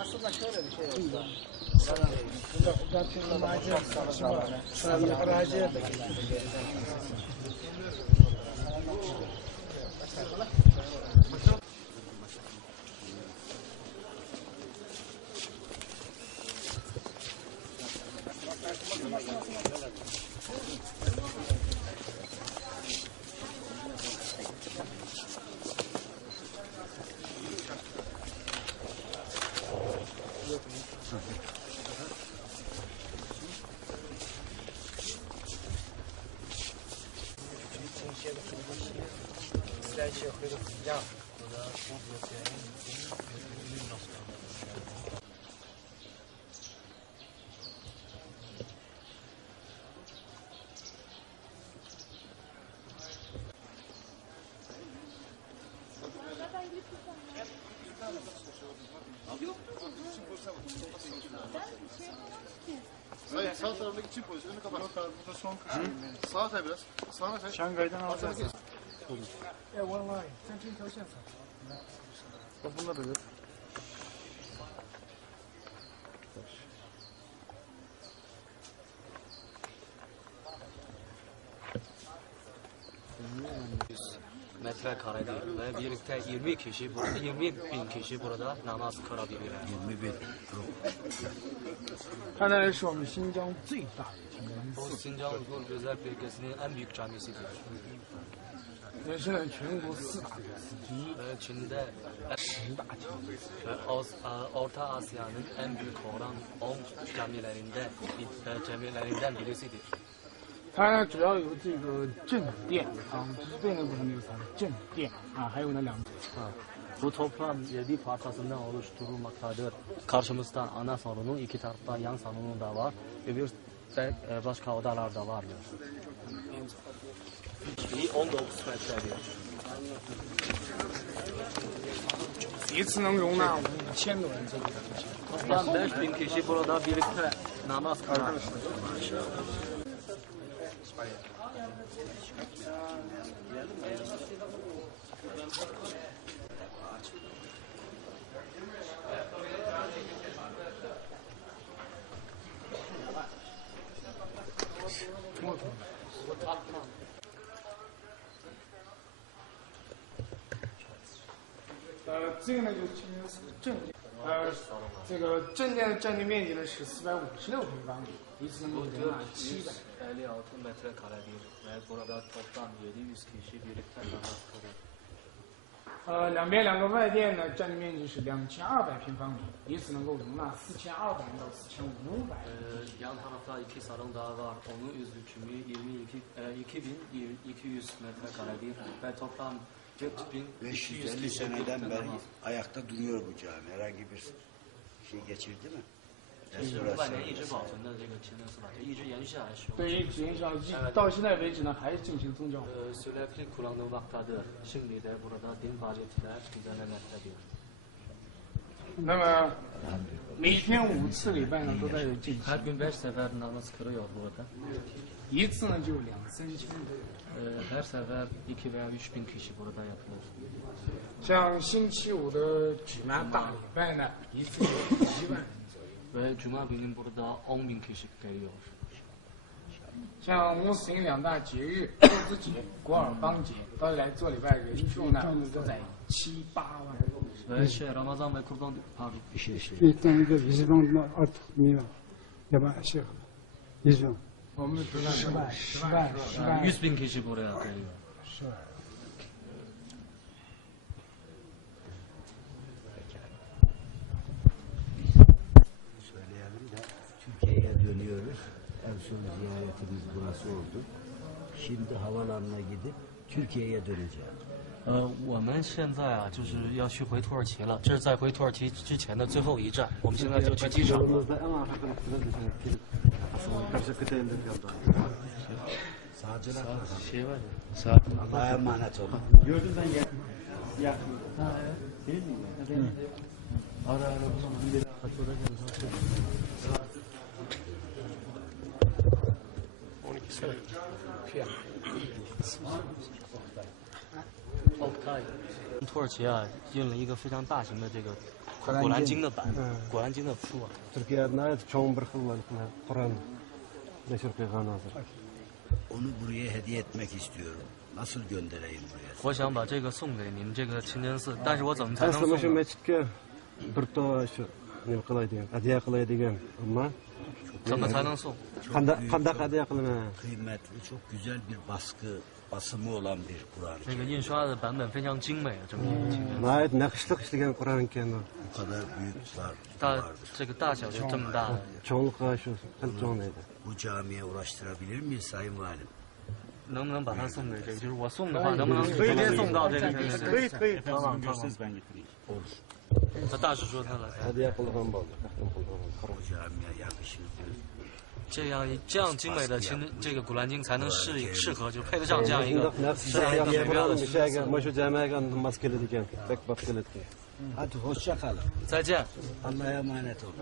Aslında şöyle bir şey olsa. Bunda macera var. Şurada araziye de gidiyor. Hayır, sağ taraftaki çift polis. Önünü kapat. Burada son kısım. Sağa kay biraz. Sağına kay. Şangay'dan alacağız. One line. 3条线。Bununla da gör. Metrekarede ve birlikte 20 kişi burada, 20 bin kişi burada namaz kılabiliyor. 20 bin. 看来是我们新疆最大的天安 Bu Sincan Uygur Özel Bölgesi'nin en büyük camisidir. 也是全国4大天之一， Ve Çin'de 10大天之一。 ve Orta Asya'nın en büyük olan 10 camilerinden birisidir. 它呢主要有这个正殿啊，就是对那部分那个啥正殿啊，还有那两。 Bu toplam 7 parçasından oluşturulmaktadır. Karşımızda ana salonu, iki tarafta yan salonu da var. Öbür de başka odalar da var. 19 metredir. 一次能容纳5000多人这个东西。 Toplam 5000 kişi burada birlikte namaz kılar.这个呢就是清真寺正殿，这个正殿的占地面积呢是456平方米，一次能够容纳700。 56 metrekaredir ve burada toplam 700 kişi birlikte namaz kılar. 两边两个外殿呢占地面积是2200平方米，一次能够容纳4200到4500。 Yan tarafta iki salon daha var. Onun üzülçümü 2200 metrekaredir ve toplam 4200 550 kişi seneden birlikte beri namaz. ayakta duruyor bu cami. Herhangi bir şey geçirdi mi? 500年一直保存的这个清真寺吧，就一直延续下来使用。 对，延续到现在为止呢，还是进行宗教。 Sürekli kullanılmaktadır. Şimdi de burada din faaliyetler düzenlemektedir. 那么每天5次礼拜呢都在这进 Her 行， gün 5 sefer namaz kılıyor burada. 一次呢就2-3千。 Her sefer 2 veya 3000 kişi burada yapılır. 像星期五的举蛮大礼拜呢，一次有1万人左右。 Ve Cuma günü burada 10.000 kişi geliyor. 像穆斯林2大节日，豆子节、古尔邦节，到来做礼拜人数呢都在7-8万。 Ve Ramazan ve Kurban pardon. 일단 이제 이주방도 어떻습니다. 여봐시오. 이주. 我们主要10万。 100.000 kişi buraya geliyor. Söyleyelim de Türkiye'ye dönüyoruz. En son ziyaretimiz burası oldu. Şimdi havalanına gidip Türkiye'ye döneceğiz. 我们现在啊，就是要去回土耳其了，这是在回土耳其之前的最后一站，我们现在就去机场了。 Sağcılar Şey var ya. Allah'a emanet olun. Gördüm ben ya. Ara ara bu zaman bir fatura geldi. 12 sene. 土耳其啊，印了一个非常大型的这个《古兰经》的版，《古兰经》的书啊。 Türkiye'de ait çoğun bir hılvalıklar, Kur'an neşir kıygan hazır. Onu buraya hediye etmek istiyorum. Nasıl göndereyim buraya? 我想把这个送给你们这个清真寺，但是我怎么才能 Aslında 送 şu 呢？ meçitke bir to şu ne kılay diyen, hediye kılay diyen ama 怎么才能送？ kandak hediye kılına. Kıymetli, çok güzel bir basımı olan bir Kur'an. 这个印刷的版本非常精美啊，这么一个清真寺， Nayet nakışlık işleyen Kur'an kendi. Bu kadar büyük var. 大这个大小就这么大的。 Çoğunlukla şu, kıl çoğun neydi? Bu camiye ulaştırabilir miyiz Sayın Valim? 能不能把它送给这个？就是我送的话，能不能直接送到这个清真寺？ Tamam tamam. Olur. 他大使说他来， Hediye kılgan oldu. Bu camiye yakışır. 这样精美的这个《古兰经》才能适合，就配得上这样一个 Nefsi 这样一个美妙的 bir şeyge, ama şu camiye namaz kıldı diyen, pek bak kıldı. Hadi hoşça kalın. 再见。 Allah'a emanet olun.